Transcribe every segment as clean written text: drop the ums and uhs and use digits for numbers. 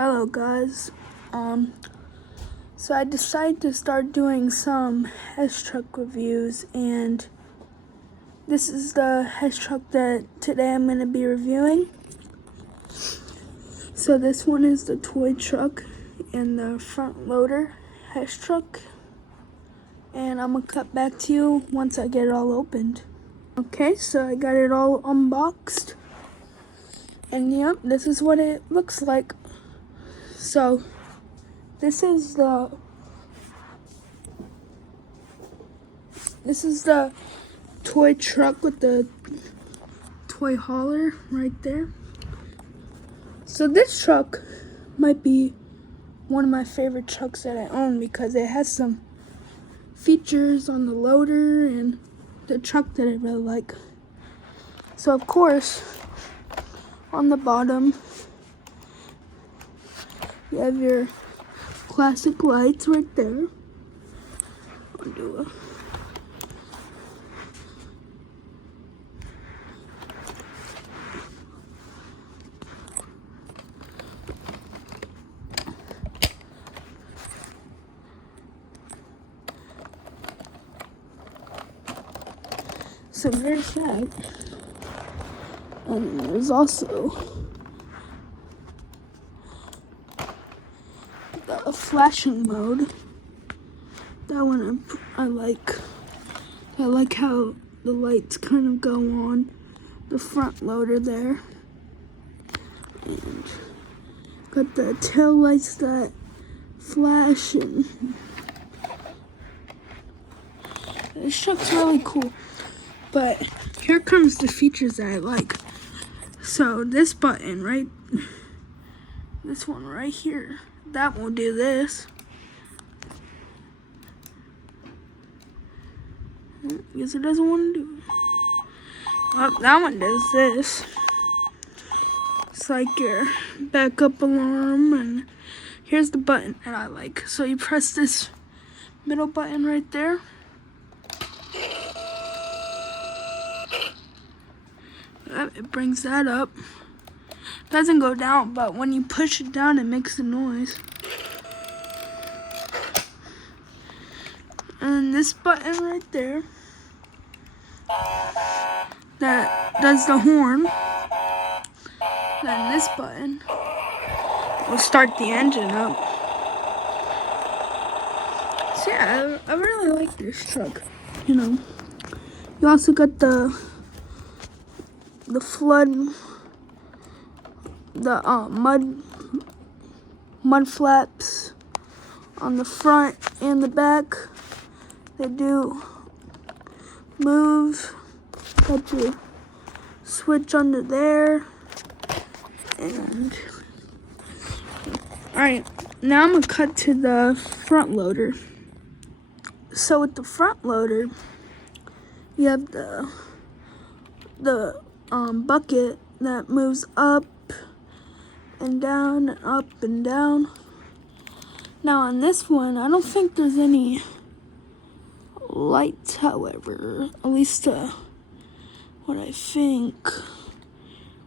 Hello guys. So I decided to start doing some Hess truck reviews, and this is the Hess truck that today I'm going to be reviewing. So this one is the toy truck and the front loader Hess truck, and I'm going to cut back to you once I get it all opened. Okay, so I got it all unboxed, and yep, this is what it looks like. So this is the toy truck with the toy hauler right there. So this truck might be one of my favorite trucks that I own because it has some features on the loader and the truck that I really like. So of course, on the bottom, you have your classic lights right there. I'll do a So there's that. And there's also the flashing mode. That one I like. I like how the lights kind of go on the front loader there. And got the tail lights that flash, and this truck's really cool. But here comes the features that I like. So this button, right? This one right here, that won't do this. I guess it doesn't want to do it. Oh, that one does this. It's like your backup alarm, and here's the button that I like. So you press this middle button right there. It brings that up. Doesn't go down, but when you push it down, it makes a noise. And this button right there, that does the horn. Then this button will start the engine up. So yeah, I really like this truck. You know, you also got the flood, the mud flaps on the front and the back. They do move. Got your switch under there. And alright, now I'm gonna cut to the front loader. So with the front loader, you have the bucket that moves up and down and up and down. Now on this one, I don't think there's any lights, however, at least what I think,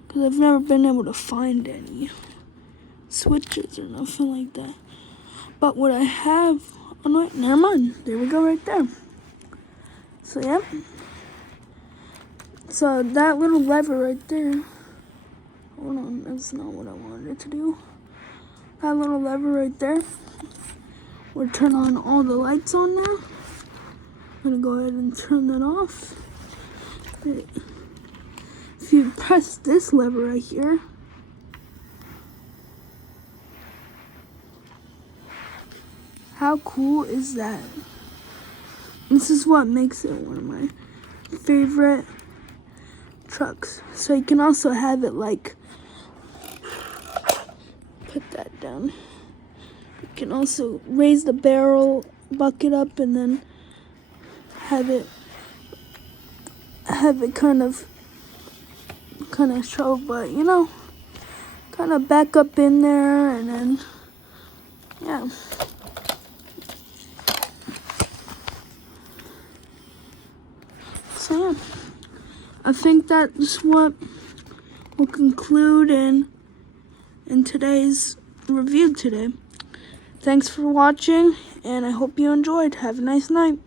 because I've never been able to find any switches or nothing like that. But what I have, oh no, never mind, there we go right there. So yep. So that little lever right there, hold on, that's not what I wanted it to do. That little lever right there will turn on all the lights on there. I'm gonna go ahead and turn that off. If you press this lever right here, how cool is that? This is what makes it one of my favorite trucks. So you can also have it like, put that down. You can also raise the barrel bucket up and then have it kind of show, but you know, kind of back up in there, and then yeah. So yeah, I think that's what we'll conclude in today's reviewed today. Thanks for watching, and I hope you enjoyed. Have a nice night.